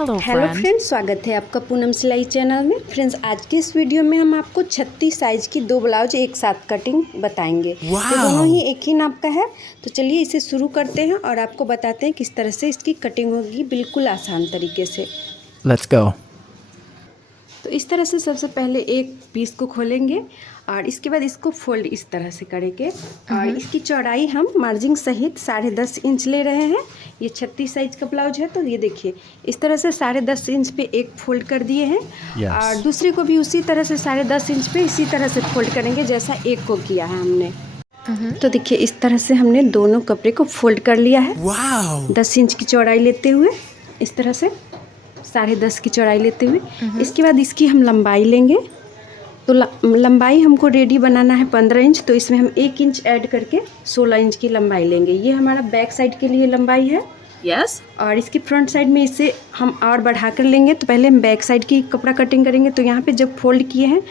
Hello friends, स्वागत है आपका पूनम सिलाई चैनल में। फ्रेंड्स, आज के इस वीडियो में हम आपको 36 साइज की 2 ब्लाउज एक साथ कटिंग बताएंगे। ये दोनों ही एक ही नाप का है। तो चलिए इसे शुरू करते हैं और आपको बताते हैं किस तरह से इसकी कटिंग होगी बिल्कुल आसान तरीके से। Let's go. तो इस तरह से सबसे पहले एक पीस को खोलेंगे और इसके बाद इसको फोल्ड इस तरह से करेंगे और इसकी चौड़ाई हम मार्जिन सहित 10.5 इंच ले रहे हैं। ये 36 साइज का ब्लाउज है, तो ये देखिए इस तरह से 10.5 इंच पे एक फोल्ड कर दिए हैं। और दूसरे को भी उसी तरह से 10.5 इंच पे इसी तरह से फोल्ड करेंगे जैसा एक को किया है हमने। तो देखिए इस तरह से हमने दोनों कपड़े को फोल्ड कर लिया है। 10 इंच की चौड़ाई लेते हुए इस तरह से 10.5 की चौड़ाई लेते हुए इसके बाद इसकी हम लंबाई लेंगे। तो लंबाई हमको रेडी बनाना है 15 इंच, तो इसमें हम 1 इंच ऐड करके 16 इंच की लंबाई लेंगे। ये हमारा बैक साइड के लिए लंबाई है। और इसकी फ्रंट साइड में इसे हम और बढ़ा कर लेंगे। तो पहले हम बैक साइड की कपड़ा कटिंग करेंगे। तो यहाँ पे जब फोल्ड किए हैं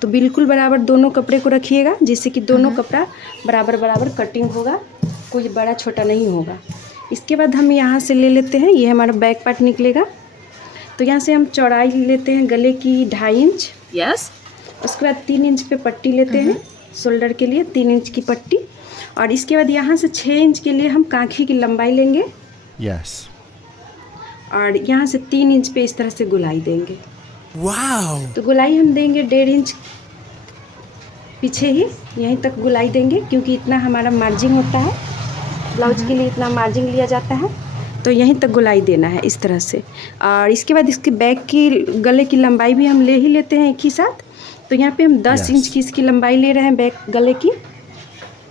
तो बिल्कुल बराबर दोनों कपड़े को रखिएगा, जिससे कि दोनों कपड़ा बराबर बराबर कटिंग होगा, कोई बड़ा छोटा नहीं होगा। इसके बाद हम यहाँ से ले लेते हैं, ये हमारा बैक पार्ट निकलेगा। तो यहाँ से हम चौड़ाई लेते हैं गले की 2.5 इंच। उसके बाद 3 इंच पे पट्टी लेते हैं शोल्डर के लिए, 3 इंच की पट्टी। और इसके बाद यहाँ से 6 इंच के लिए हम कांखी की लंबाई लेंगे। और यहाँ से 3 इंच पे इस तरह से गुलाई देंगे। तो गुलाई हम देंगे 1.5 इंच पीछे ही, यहीं तक गुलाई देंगे, क्योंकि इतना हमारा मार्जिन होता है ब्लाउज के लिए, इतना मार्जिन लिया जाता है। तो यहीं तक गुलाई देना है इस तरह से। और इसके बाद इसके बैक की गले की लंबाई भी हम ले ही लेते हैं एक ही साथ। तो यहाँ पे हम 10 इंच की इसकी लंबाई ले रहे हैं बैक गले की।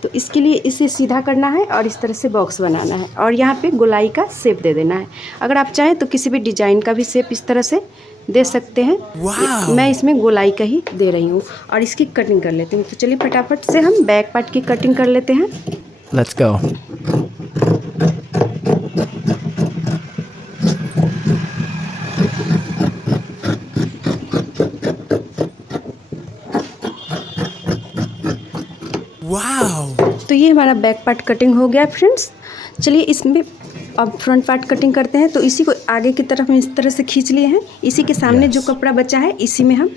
तो इसके लिए इसे सीधा करना है और इस तरह से बॉक्स बनाना है और यहाँ पे गोलाई का शेप दे देना है। अगर आप चाहें तो किसी भी डिजाइन का भी शेप इस तरह से दे सकते हैं। मैं इसमें गोलाई का ही दे रही हूँ और इसकी कटिंग कर लेते हैं। तो चलिए फटाफट से हम बैक पार्ट की कटिंग कर लेते हैं। Let's go. तो ये हमारा बैक पार्ट कटिंग हो गया फ्रेंड्स। चलिए इसमें अब फ्रंट पार्ट कटिंग करते हैं। तो इसी को आगे की तरफ हम इस तरह से खींच लिए हैं। इसी के सामने जो कपड़ा बचा है इसी में हम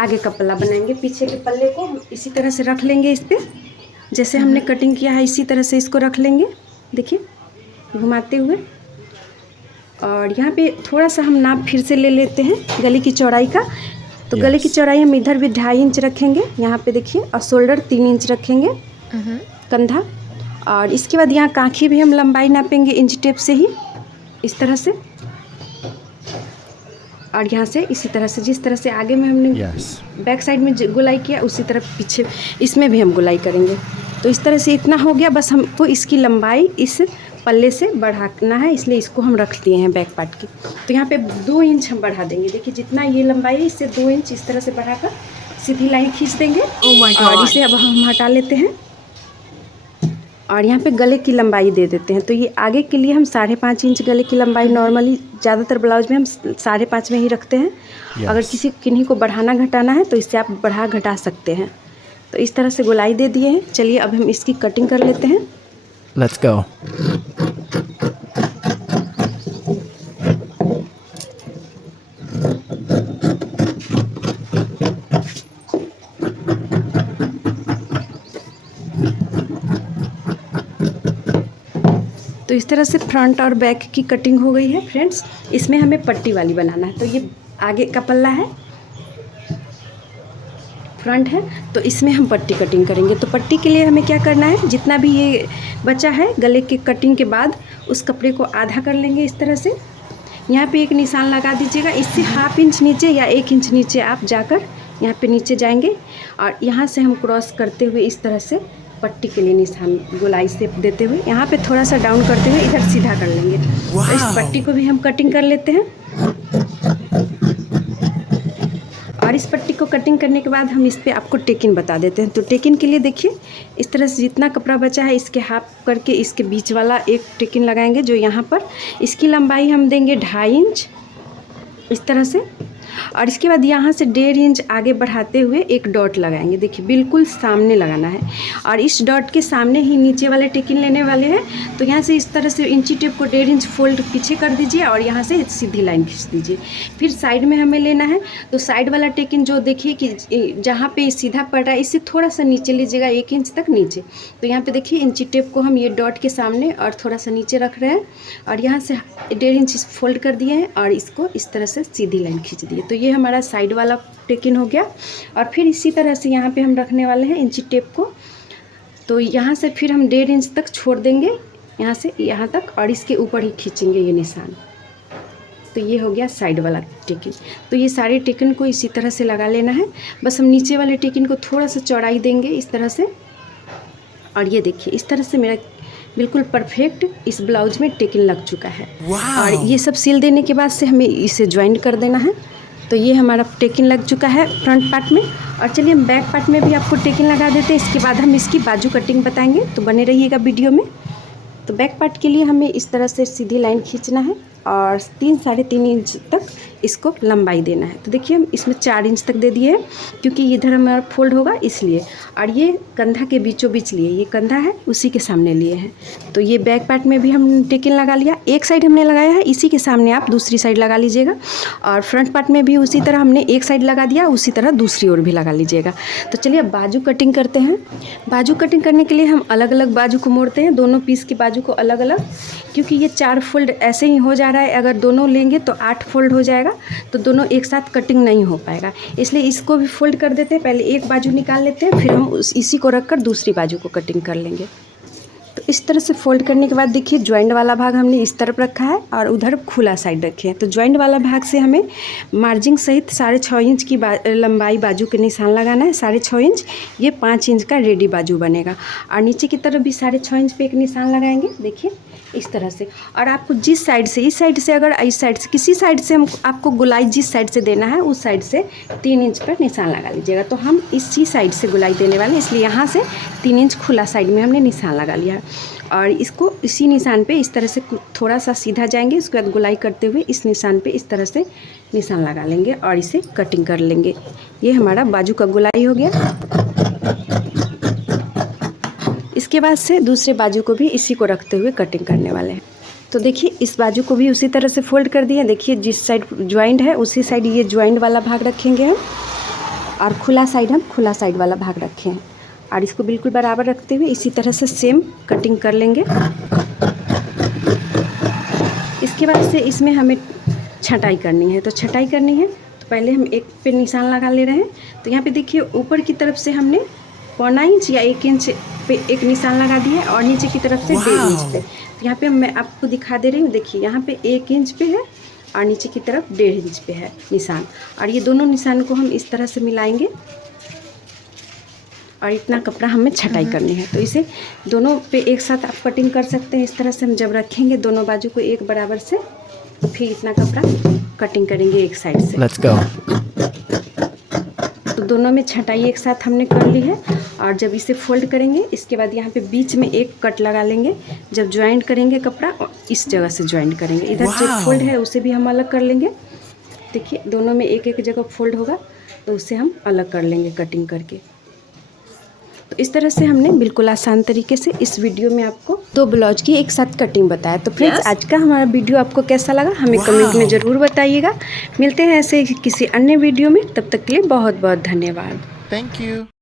आगे का पल्ला बनाएंगे। पीछे के पल्ले को हम इसी तरह से रख लेंगे, इस पर जैसे हमने कटिंग किया है इसी तरह से इसको रख लेंगे, देखिए घुमाते हुए। और यहाँ पे थोड़ा सा हम नाप फिर से ले लेते हैं गले की चौड़ाई का। तो गले की चौड़ाई हम इधर भी 2.5 इंच रखेंगे यहाँ पे देखिए, और शोल्डर 3 इंच रखेंगे कंधा। और इसके बाद यहाँ कांखी भी हम लंबाई नापेंगे इंच टेप से ही इस तरह से। और यहाँ से इसी तरह से जिस तरह से आगे में हमने बैक साइड में गुलाई किया उसी तरह पीछे इसमें भी हम गुलाई करेंगे। तो इस तरह से इतना हो गया। बस हमको इसकी लंबाई इस पल्ले से बढ़ाना है, इसलिए इसको हम रख दिए हैं बैक पार्ट की। तो यहाँ पे 2 इंच हम बढ़ा देंगे। देखिए जितना ये लंबाई है इससे 2 इंच इस तरह से बढ़ाकर सीधी लाइन खींच देंगे। और इसे अब हम हटा लेते हैं और यहाँ पे गले की लंबाई दे देते हैं। तो ये आगे के लिए हम 5.5 इंच गले की लंबाई नॉर्मली ज़्यादातर ब्लाउज में हम 5.5 में ही रखते हैं। अगर किन्हीं को बढ़ाना घटाना है तो इससे आप बढ़ा घटा सकते हैं। तो इस तरह से गोलाई दे दिए हैं। चलिए अब हम इसकी कटिंग कर लेते हैं। Let's go. तो इस तरह से फ्रंट और बैक की कटिंग हो गई है फ्रेंड्स। इसमें हमें पट्टी वाली बनाना है। तो ये आगे का पल्ला है, फ्रंट है, तो इसमें हम पट्टी कटिंग करेंगे। तो पट्टी के लिए हमें क्या करना है, जितना भी ये बचा है गले के कटिंग के बाद उस कपड़े को आधा कर लेंगे इस तरह से। यहाँ पे एक निशान लगा दीजिएगा। इससे 1/2 इंच नीचे या 1 इंच नीचे आप जाकर यहाँ पे नीचे जाएंगे और यहाँ से हम क्रॉस करते हुए इस तरह से पट्टी के लिए निशान गोलाई से देते हुए यहाँ पे थोड़ा सा डाउन करते हुए इधर सीधा कर लेंगे। तो इस पट्टी को भी हम कटिंग कर लेते हैं। और इस पट्टी को कटिंग करने के बाद हम इस पे आपको टेकिन बता देते हैं। तो टेकिन के लिए देखिए इस तरह से जितना कपड़ा बचा है इसके हाफ करके इसके बीच वाला एक टेकिन लगाएंगे जो यहाँ पर। इसकी लंबाई हम देंगे 2.5 इंच इस तरह से। और इसके बाद यहाँ से 1.5 इंच आगे बढ़ाते हुए एक डॉट लगाएंगे। देखिए बिल्कुल सामने लगाना है और इस डॉट के सामने ही नीचे वाले टेकिन लेने वाले हैं। तो यहाँ से इस तरह से इंची टेप को 1.5 इंच फोल्ड पीछे कर दीजिए और यहाँ से सीधी लाइन खींच दीजिए। फिर साइड में हमें लेना है, तो साइड वाला टेकिन जो देखिए कि जहाँ पे सीधा पड़ रहा है इससे थोड़ा सा नीचे लीजिएगा, 1 इंच तक नीचे। तो यहाँ पे देखिए इंची टेप को हम ये डॉट के सामने और थोड़ा सा नीचे रख रहे हैं और यहाँ से 1.5 इंच फोल्ड कर दिए हैं और इसको इस तरह से सीधी लाइन खींच दिए। तो ये हमारा साइड वाला टेकिन हो गया। और फिर इसी तरह से यहाँ पे हम रखने वाले हैं इंची टेप को। तो यहाँ से फिर हम 1.5 इंच तक छोड़ देंगे, यहाँ से यहाँ तक, और इसके ऊपर ही खींचेंगे ये निशान। तो ये हो गया साइड वाला टेकिन। तो ये सारे टेकिन को इसी तरह से लगा लेना है। बस हम नीचे वाले टेकिन को थोड़ा सा चौड़ाई देंगे इस तरह से। और ये देखिए इस तरह से मेरा बिल्कुल परफेक्ट इस ब्लाउज में टेकिन लग चुका है। और ये सब सिल देने के बाद से हमें इसे ज्वाइन कर देना है। तो ये हमारा टेकिन लग चुका है फ्रंट पार्ट में। और चलिए हम बैक पार्ट में भी आपको टेकिन लगा देते हैं। इसके बाद हम इसकी बाजू कटिंग बताएंगे, तो बने रहिएगा वीडियो में। तो बैक पार्ट के लिए हमें इस तरह से सीधी लाइन खींचना है और 3-3.5 इंच तक इसको लंबाई देना है। तो देखिए हम इसमें 4 इंच तक दे दिए हैं क्योंकि इधर हमारा फोल्ड होगा इसलिए। और ये कंधा के बीचों बीच लिए, ये कंधा है उसी के सामने लिए हैं। तो ये बैक पार्ट में भी हम टेकिन लगा लिया। एक साइड हमने लगाया है, इसी के सामने आप दूसरी साइड लगा लीजिएगा। और फ्रंट पार्ट में भी उसी तरह हमने एक साइड लगा दिया, उसी तरह दूसरी ओर भी लगा लीजिएगा। तो चलिए अब बाजू कटिंग करते हैं। बाजू कटिंग करने के लिए हम अलग अलग बाजू को मोड़ते हैं, दोनों पीस की बाजू को अलग अलग, क्योंकि ये 4 फोल्ड ऐसे ही हो जा रहा है। अगर दोनों लेंगे तो 8 फोल्ड हो जाएगा, तो दोनों एक साथ कटिंग नहीं हो पाएगा। इसलिए इसको भी फोल्ड कर देते हैं। पहले एक बाजू निकाल लेते हैं, फिर हम इसी को रखकर दूसरी बाजू को कटिंग कर लेंगे। तो इस तरह से फोल्ड करने के बाद देखिए ज्वाइंट वाला भाग हमने इस तरफ रखा है और उधर खुला साइड रखे हैं। तो ज्वाइंट वाला भाग से हमें मार्जिंग सहित 6.5 इंच की लंबाई बाजू के निशान लगाना है। 6.5 इंच, ये 5 इंच का रेडी बाजू बनेगा। और नीचे की तरफ भी 6.5 इंच पे एक निशान लगाएंगे, देखिए इस तरह से। और आपको जिस साइड से, इस साइड से अगर इस साइड से किसी साइड से हम आपको गुलाई जिस साइड से देना है उस साइड से 3 इंच पर निशान लगा लीजिएगा। तो हम इसी साइड से गुलाई देने वाले हैं, इसलिए यहाँ से 3 इंच खुला साइड में हमने निशान लगा लिया है। और इसको इसी निशान पे इस तरह से थोड़ा सा सीधा जाएंगे, उसके बाद गुलाई करते हुए इस निशान पे इस तरह से निशान लगा लेंगे और इसे कटिंग कर लेंगे। ये हमारा बाजू का गुलाई हो गया। इसके बाद से दूसरे बाजू को भी इसी को रखते हुए कटिंग करने वाले हैं। तो देखिए इस बाजू को भी उसी तरह से फोल्ड कर दिया। देखिए जिस साइड ज्वाइंट है उसी साइड ये ज्वाइंट वाला भाग रखेंगे हम, और खुला साइड हम खुला साइड वाला भाग रखे हैं। और इसको बिल्कुल बराबर रखते हुए इसी तरह से सेम कटिंग कर लेंगे। इसके बाद से इसमें हमें छटाई करनी है। तो छटाई करनी है तो पहले हम एक पे निशान लगा ले रहे हैं। तो यहाँ पे देखिए ऊपर की तरफ से हमने 1.25 इंच या 1 इंच पे एक निशान लगा दिया है और नीचे की तरफ से 1.5 इंच पे। तो यहाँ पे मैं आपको दिखा दे रही हूँ, देखिए यहाँ पे 1 इंच पे है और नीचे की तरफ 1.5 इंच पे है निशान। और ये दोनों निशान को हम इस तरह से मिलाएंगे और इतना कपड़ा हमें छटाई करनी है। तो इसे दोनों पे एक साथ आप कटिंग कर सकते हैं। इस तरह से हम जब रखेंगे दोनों बाजू को एक बराबर से, तो फिर इतना कपड़ा कटिंग करेंगे एक साइड से। Let's go. तो दोनों में छटाई एक साथ हमने कर ली है। और जब इसे फोल्ड करेंगे इसके बाद यहाँ पे बीच में एक कट लगा लेंगे। जब ज्वाइंट करेंगे कपड़ा इस जगह से ज्वाइंट करेंगे। इधर जो फोल्ड है उसे भी हम अलग कर लेंगे। देखिए दोनों में एक एक जगह फोल्ड होगा तो उसे हम अलग कर लेंगे कटिंग करके। तो इस तरह से हमने बिल्कुल आसान तरीके से इस वीडियो में आपको 2 ब्लाउज की एक साथ कटिंग बताया। तो फ्रेंड्स आज का हमारा वीडियो आपको कैसा लगा हमें कमेंट में ज़रूर बताइएगा। मिलते हैं ऐसे किसी अन्य वीडियो में, तब तक के लिए बहुत बहुत धन्यवाद। Thank you.